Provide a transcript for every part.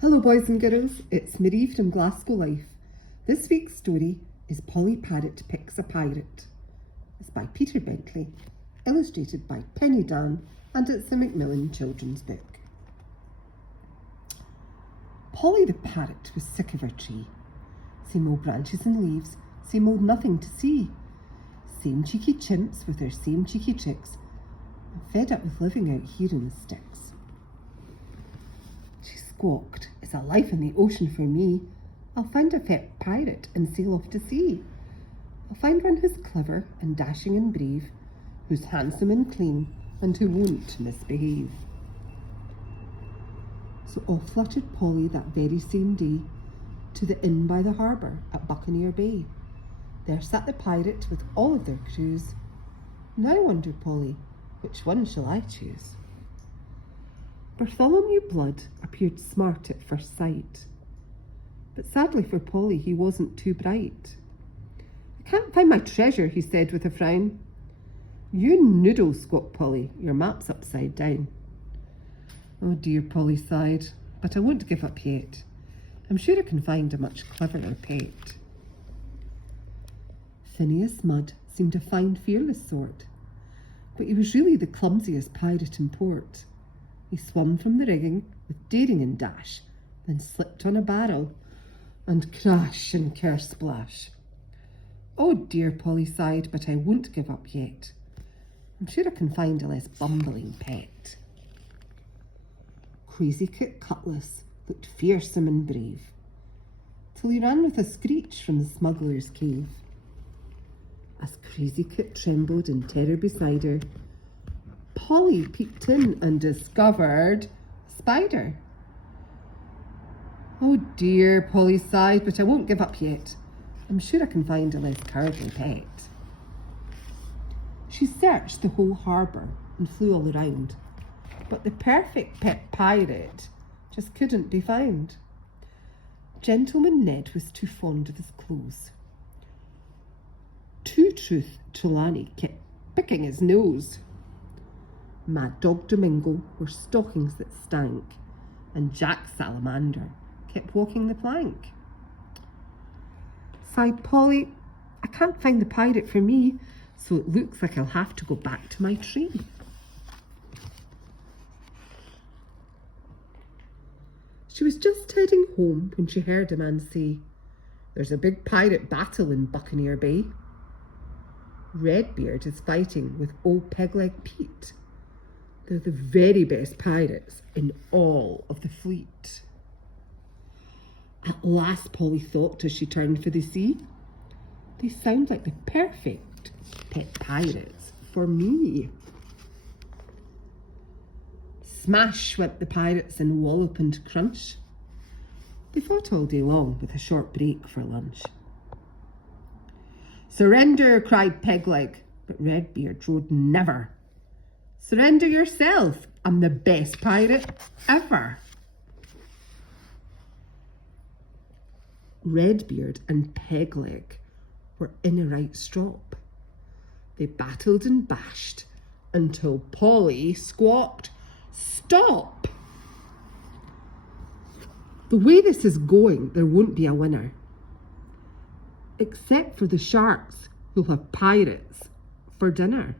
Hello boys and girls, it's Marie from Glasgow Life. This week's story is Polly Parrot Picks a Pirate. It's by Peter Bentley, illustrated by Dann, and it's a Macmillan children's book. Polly the parrot was sick of her tree. Same old branches and leaves, same old nothing to see. Same cheeky chimps with their same cheeky tricks, and fed up with living out here in the sticks. She squawked, "It's a life in the ocean for me. I'll find a pet pirate and sail off to sea. I'll find one who's clever and dashing and brave, who's handsome and clean, and who won't misbehave." So off fluttered Polly that very same day to the inn by the harbour at Buccaneer Bay. There sat the pirate with all of their crews. "Now, wonder Polly, which one shall I choose?" Bartholomew Blood appeared smart at first sight, but sadly for Polly he wasn't too bright. "I can't find my treasure," he said with a frown. "You noodle," squawked Polly, "your map's upside down." "Oh dear," Polly sighed, "but I won't give up yet. I'm sure I can find a much cleverer pet." Phineas Mudd seemed a fine, fearless sort, but he was really the clumsiest pirate in port. He swum from the rigging with daring and dash, then slipped on a barrel, and crash and kersplash. "Oh dear," Polly sighed, "but I won't give up yet. I'm sure I can find a less bumbling pet." Crazy Kit Cutlass looked fearsome and brave, till he ran with a screech from the smuggler's cave. As Crazy Kit trembled in terror beside her, Polly peeked in and discovered a spider. "Oh dear," Polly sighed, "but I won't give up yet. I'm sure I can find a less cowardly pet." She searched the whole harbour and flew all around, but the perfect pet pirate just couldn't be found. Gentleman Ned was too fond of his clothes. True Truth Trelawney kept picking his nose. Mad Dog Domingo wore stockings that stank, and Jack Salamander kept walking the plank. Sighed Polly, "I can't find the pirate for me, so it looks like I'll have to go back to my tree." She was just heading home when she heard a man say, "There's a big pirate battle in Buccaneer Bay. Redbeard is fighting with old Pegleg Pete. They're the very best pirates in all of the fleet." At last, Polly thought as she turned for the sea, "They sound like the perfect pet pirates for me." Smash went the pirates in wallop and crunch. They fought all day long with a short break for lunch. "Surrender," cried Pegleg, but Redbeard roared, "Never. Surrender yourself. I'm the best pirate ever." Redbeard and Pegleg were in a right strop. They battled and bashed until Polly squawked, "Stop! The way this is going, there won't be a winner. Except for the sharks who'll have pirates for dinner.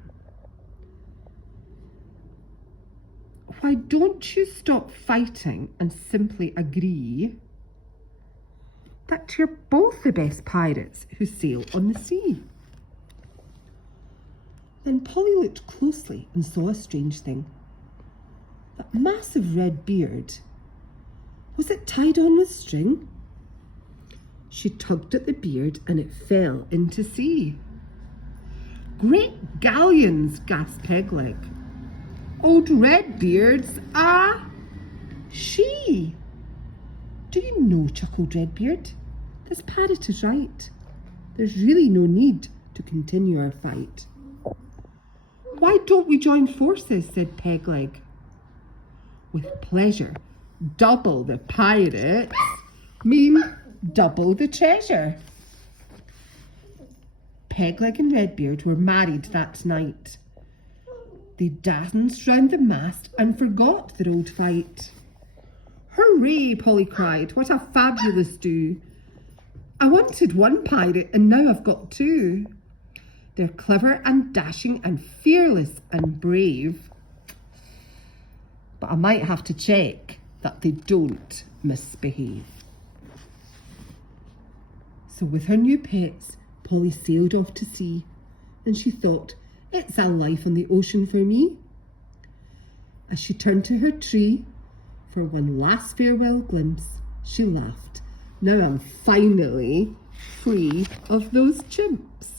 Why don't you stop fighting and simply agree that you're both the best pirates who sail on the sea?" Then Polly looked closely and saw a strange thing. That massive red beard, was it tied on with string? She tugged at the beard and it fell into sea. "Great galleons," gasped Pegleg. "Old Redbeard's she." "Do you know," chuckled Redbeard, "this parrot is right. There's really no need to continue our fight." "Why don't we join forces?" said Pegleg. "With pleasure. Double the pirates mean double the treasure." Pegleg and Redbeard were married that night. They danced round the mast and forgot their old fight. Hooray, Polly cried. What a fabulous do. I wanted one pirate and now I've got two. They're clever and dashing and fearless and brave. But I might have to check that they don't misbehave. So with her new pets, Polly sailed off to sea, and she thought, it's a life on the ocean for me. As she turned to her tree for one last farewell glimpse, she laughed. Now I'm finally free of those chimps.